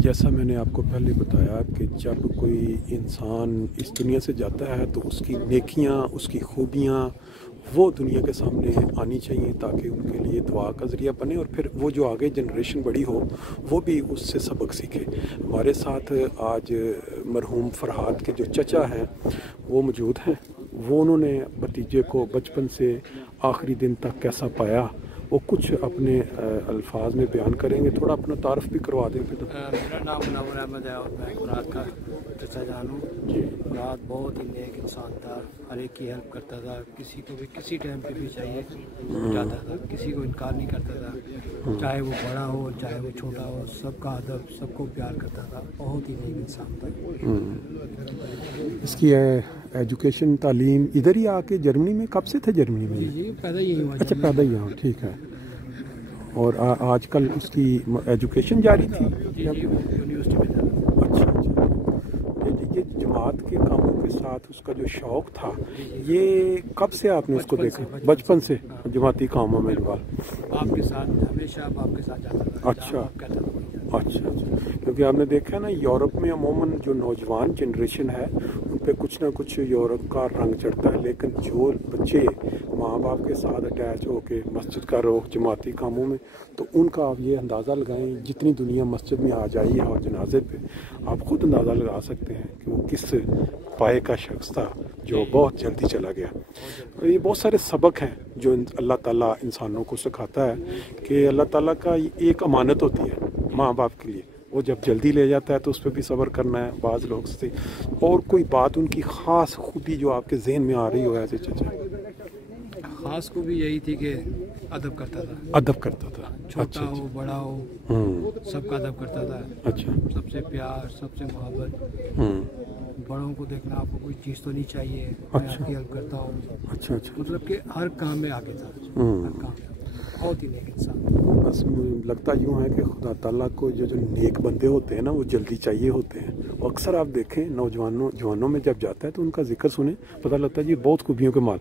جیسا میں نے آپ کو پہلے بتایا کہ جب کوئی انسان اس دنیا سے جاتا ہے تو اس کی نیکیاں، اس کی خوبیاں وہ دنیا کے سامنے آنی چاہیے تاکہ ان کے لیے دعا کا ذریعہ بنے، اور پھر وہ جو آگے جنریشن بڑی ہو وہ بھی اس سے سبق سیکھے۔ ہمارے ساتھ آج مرحوم فرحات کے جو چچا ہیں وہ موجود ہیں، وہ انہوں نے بھتیجے کو بچپن سے آخری دن تک کیسا پایا وہ کچھ اپنے الفاظ میں بیان کریں گے۔ تھوڑا اپنا تعارف بھی کروا دیں پھر۔ میرا نام منور احمد ہے اور میں فرحات کا چچا جان ہوں۔ جی، فرحات بہت ہی نیک انسان تھا، ہر ایک کی ہیلپ کرتا تھا، کسی کو بھی کسی ٹائم پہ بھی چاہیے جاتا تھا، کسی کو انکار نہیں کرتا تھا، چاہے وہ بڑا ہو چاہے وہ چھوٹا ہو، سب کا ادب، سب کو پیار کرتا تھا، بہت ہی نیک انسان تھا۔ اس کی ایجوکیشن تعلیم ادھر ہی آ کے جرمنی میں کب سے تھے جرمنی میں؟ جی پیدا ہی ہوا۔ اچھا پیدا ہی ہوں، ٹھیک ہے۔ اور آج کل اس کی ایجوکیشن جاری تھی؟ جی وہ یونیورسٹی میں تھا۔ اچھا اچھا، یہ جماعت کے کاموں کے ساتھ اس کا جو شوق تھا یہ کب سے آپ نے اس کو دیکھا؟ بچپن سے جماعتی کاموں میں آپ کے ساتھ ہمیشہ آپ کے ساتھ جاتا تھا۔ اچھا اچھا، کیونکہ آپ نے دیکھا نا یورپ میں عموماً جو نوجوان جنریشن ہے ان پہ کچھ نہ کچھ یورپ کا رنگ چڑھتا ہے، لیکن جو بچے ماں باپ کے ساتھ اٹیچ ہو کے مسجد کا رخ جماعتی کاموں میں، تو ان کا آپ یہ اندازہ لگائیں جتنی دنیا مسجد میں آ جائی ہے اور جنازے پہ آپ خود اندازہ لگا سکتے ہیں کہ وہ کس پائے کا شخص تھا جو بہت جلدی چلا گیا۔ اور یہ بہت سارے سبق ہیں جو اللہ تعالیٰ انسانوں کو سکھاتا ہے کہ اللہ تعالیٰ کا ایک امانت ہوتی ہے ماں باپ کے لیے، وہ جب جلدی لے جاتا ہے تو اس پہ بھی صبر کرنا ہے۔ بعض لوگ سے اور کوئی بات ان کی خاص خوبی جو آپ کے ذہن میں آ رہی ہو ایسے چچا؟ خاص کو بھی یہی تھی کہ ادب کرتا تھا، ادب کرتا تھا، چھوٹا ہو بڑا ہو سب کا ادب کرتا تھا۔ اچھا، سب سے پیار، سب سے محبت، بڑوں کو دیکھنا آپ کو کوئی چیز تو نہیں چاہیے، میں آپ کی ہیلپ کرتا ہوں، اچھا اچھا، مطلب کہ ہر کام میں آگے تھا، ہر کام میں بہت ہی نیک انسان۔ بس لگتا یوں ہے کہ خدا تعالیٰ کو جو نیک بندے ہوتے ہیں نا وہ جلدی چاہیے ہوتے ہیں، اور اکثر آپ دیکھیں جوانوں میں جب جاتا ہے تو ان کا ذکر سنیں پتہ لگتا ہے جی بہت خوبیوں کے مال،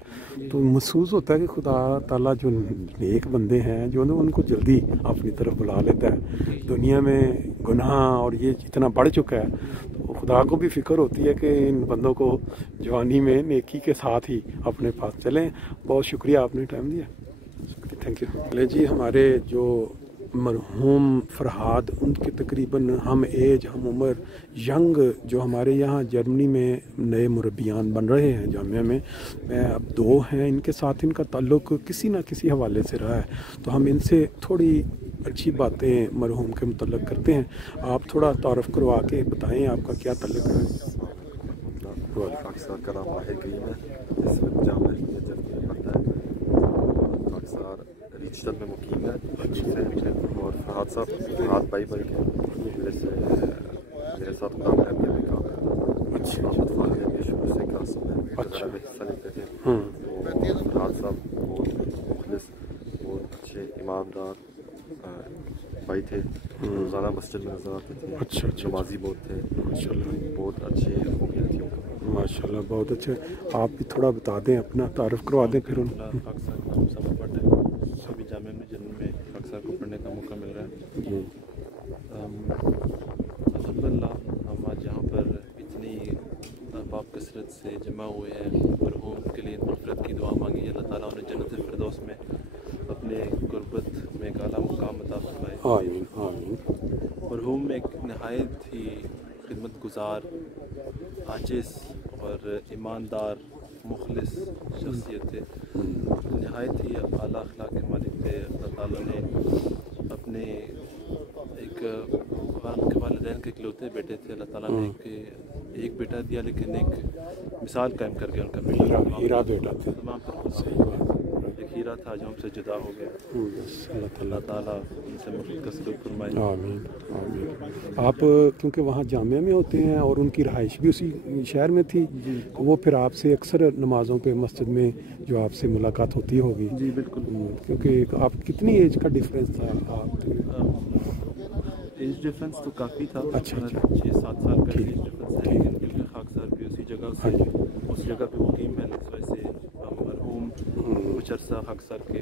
تو محسوس ہوتا ہے کہ خدا تعالیٰ جو نیک بندے ہیں جو ان کو جلدی اپنی طرف بلا لیتا ہے۔ دنیا میں گناہ اور یہ اتنا بڑھ چکا ہے تو خدا کو بھی فکر ہوتی ہے کہ ان بندوں کو جوانی میں نیکی کے ساتھ ہی اپنے پاس چلیں۔ بہت شکریہ آپ نے ٹائم دیا، تھینک یو۔ لے جی، ہمارے جو مرحوم فرحات ان کے تقریباً ہم ایج ہم عمر ینگ جو ہمارے یہاں جرمنی میں نئے مربیان بن رہے ہیں جامعہ میں اب 2 ہیں، ان کے ساتھ ان کا تعلق کسی نہ کسی حوالے سے رہا ہے، تو ہم ان سے تھوڑی اچھی باتیں مرحوم کے متعلق کرتے ہیں۔ آپ تھوڑا تعارف کروا کے بتائیں آپ کا کیا تعلق ہے؟ ریچتر میں مقیم ہے اور فرحات صاحب فرحات بھائی بلکہ میرے ساتھ کام کرنے میں کام کرتا تھا۔ اچھا، فاضل میں شروع سے کلاس میں حصہ لیتے تھے۔ فرحات صاحب بہت مخلص، بہت اچھے ایماندار بھائی تھے، روزانہ مسجد میں نظر آتے تھے۔ اچھا، نمازی بہت تھے، ماشاء اللہ، بہت اچھے خوبیاں تھیں۔ ماشاء اللہ، بہت اچھا۔ آپ بھی تھوڑا بتا دیں، اپنا تعارف کروا دیں پھر ان سبھی جامعہ میں جن میں اکثر کو پڑھنے کا موقع مل رہا ہے۔ الحمدللہ ہم آج یہاں پر اتنی احباب کثرت سے جمع ہوئے ہیں، مرحوم کے لیے مغفرت کی دعا مانگی، اللہ تعالیٰ انہیں جنت الفردوس میں اپنے قربت میں ایک اعلیٰ مقام عطا فرمائے۔ آمین آمین۔ مرحوم ایک نہایت ہی خدمت گزار، عاجز اور ایماندار مخلص شخصیت تھے، نہایت ہی اعلیٰ اخلاق کے مالک تھے۔ اللہ تعالیٰ نے اپنے ایک والدین کے اکلوتے بیٹے تھے، اللہ تعالیٰ نے ایک بیٹا دیا لیکن ایک مثال قائم کر کے ان کا ہیرا بیٹا تھا، تمام پر صحیح بات، ایک ہیرا تھا جو ہم سے جدا ہو گیا۔ اللہ تعالیٰ ان سے مغفرت کا سلوک فرمائے۔ آمین آمین۔ آپ کیونکہ وہاں جامعہ میں ہوتے ہیں اور ان کی رہائش بھی اسی شہر میں تھی، وہ پھر آپ سے اکثر نمازوں پہ مسجد میں جو آپ سے ملاقات ہوتی ہوگی؟ جی بالکل، کیونکہ آپ کتنی ایج کا ڈفرینس تھا آپ؟ ایج ڈفرینس تو کافی تھا، اچھا 6-7 سال کا ایج ڈفرینس ہے، لیکن بالکل خاک سار بھی اسی جگہ سے اس جگہ پہ مقیم ہے، اس وجہ سے مرحوم کچھ عرصہ خاک سار کے